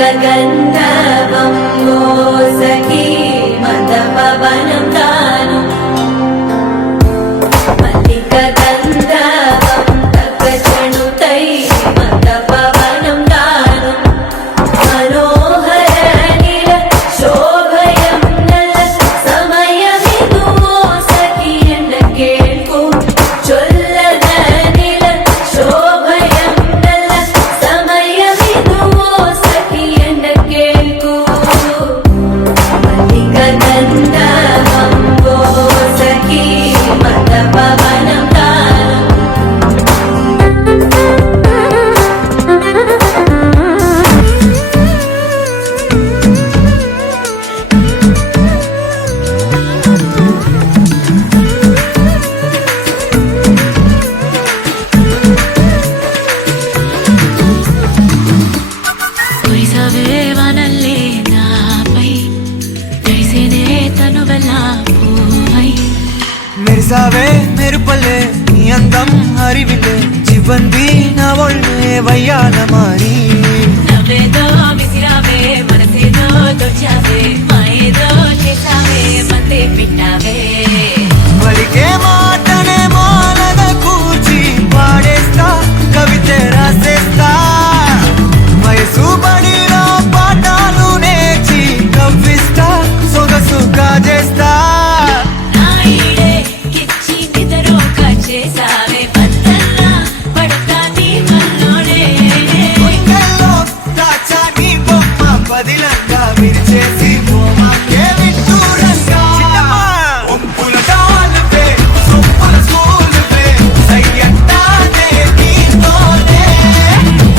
गन्धर्वं वो सखी मदपवनं दानु मल्लिकगन्धर्वं तकचणुतै मदपवनं दानु मनोहरनिल शोभयं नल समयमिदु वो सखी एन्न केळ्कु चोल्लदनिल शोभयं नल समयमिदु वो सखी एन्न केळ्कु मल्लिकगन्धर्वं वो सखी मदपवनं दानु కురిసవే వనల్లే నాపై తెలిసేనే తనువెల్ల పూవై మెరిసావే మెరుపల్లే నీ అందం హరివిలే చివంది నా ఒళ్ళే వయ్యాల మారి నవ్వేదో విసిరావే మనసేదో దొచ్చావే మాయేదో చేసావే మందే పెట్టావే వలికే మాటనే మాలగ కూర్చి పాడేస్తా కవిత రాసేస్తా వయసు బడిలో పాఠాలు నేర్చి కవ్విస్తా సొగసు కాజేస్తా నా ఈడే కిచ్చి నిదరోక చేసావే బద్దల్లా పడతా నీ కల్లోనే గుండెల్లో దాచా నీ బొమ్మ పదిలంగా విరిచేసి బొమ్మకే విట్టూరంగా ఒంపుల డాలువే సొంపుల స్కూలువే సయ్యంటానే నీతోనే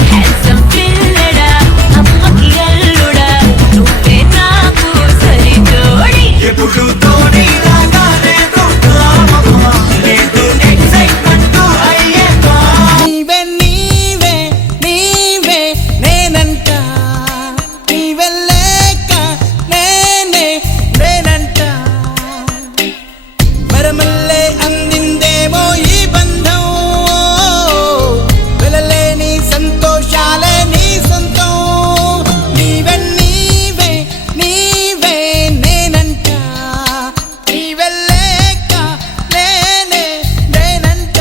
హ్యాండ్సమ్ పిల్లడా అమ్మకి అల్లుడా నువ్వే నాకు సరి జోడి ఎప్పుడు తోని రాగానే దుఃఖామమ్మ లేదు ఎక్సైట్మెంట్ అయ్యేవా నీవే నీవే నీవే నేనంట నీవెల్లేక నేనే నేనంట మరమల్లే అందిందేమో ఈ బంధం వెలలేని సంతోషాలే నీ సొంతం నీవే నీవే నీవే నేనంట నీవెల్లేక నేనే నేనంట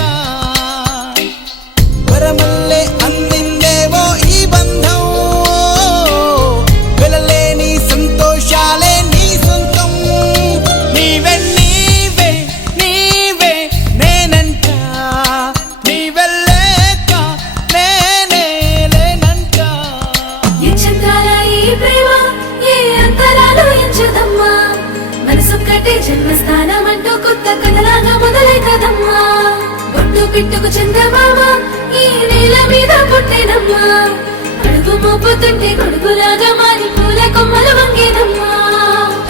వరమల్లే అందిందేమో ఈ బంధం వెలలేని సంతోషాలే నీ సొంతం నీవే నీవే నీవే నేనంట నీవెల్లేక నేనే నేనంట ఎంచందాల ఈ ప్రేమ ఏ అంతరాలు ఎంచదమ్మా మనసొక్కటే జన్మస్థానం అంటూ కొత్త కథలాగా మొదలైతదమ్మా బొట్టు పిట్టుకు చందమామ ఈ నేల మీద పుట్టేనమ్మా అడుగు మోపుతుంటే గొడుగులాగా మారి పూల కొమ్మలు వంగేనమ్మా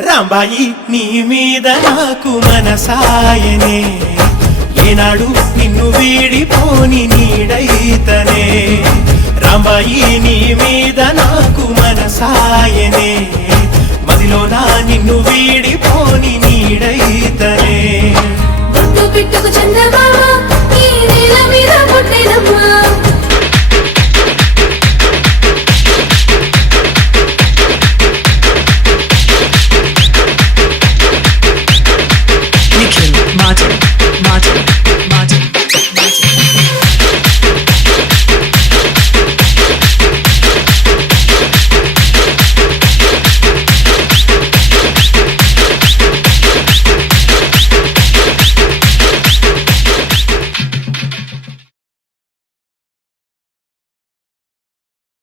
రాంబాయి నీ మీద నాకు మనసాయనే ఏనాడు నిన్ను వీడిపోని నీడైతనే రాంబాయి నీ మీద నాకు మనసాయనే